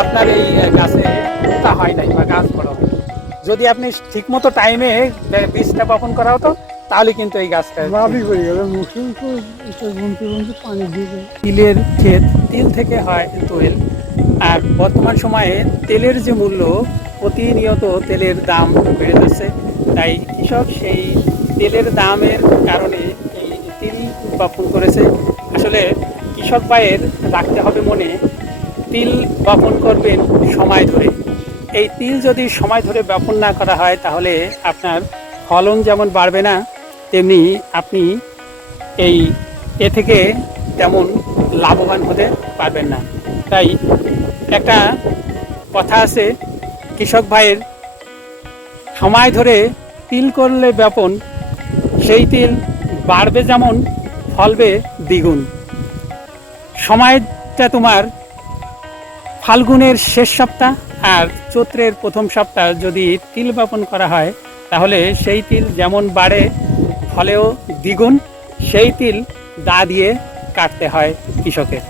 আপনার এই গাছে তা হয় নাই বা গাছ বড় হয়। যদি আপনি ঠিকমতো টাইমে বীজটা বপন করা হতো তাহলে কিন্তু এই গাছটা লাভই করে গেল মুসুর তো এটা গুনতে গুনতে পানি দিয়ে দেয়। তিলের ক্ষেত, তিল থেকে হয় তেল। আর বর্তমান সময়ে তেলের যে মূল্য, প্রতিনিয়ত তেলের দাম বেড়ে যাচ্ছে, তাই কৃষক সেই তেলের দামের কারণে এই তিল বপন করেছে। আসলে কৃষক ভাইয়ের রাখতে হবে মনে, তিল বপন করবেন সময় ধরে। এই তিল যদি সময় ধরে বপন না করা হয় তাহলে আপনার ফলন যেমন বাড়বে না, তেমনি আপনি এই এ থেকে তেমন লাভবান হতে পারবেন না। তাই একটা কথা আছে, কৃষক ভাইয়ের সময় ধরে তিল করলে বপন, সেই তিল বাড়বে যেমন ফলবে দ্বিগুণ। সময়টা তোমার ফাল্গুনের শেষ সপ্তাহ আর চৈত্রের প্রথম সপ্তাহ যদি তিল বপন করা হয় তাহলে সেই তিল যেমন বাড়ে ফলেও দ্বিগুণ। সেই তিল দা দিয়ে কাটতে হয় কৃষকের।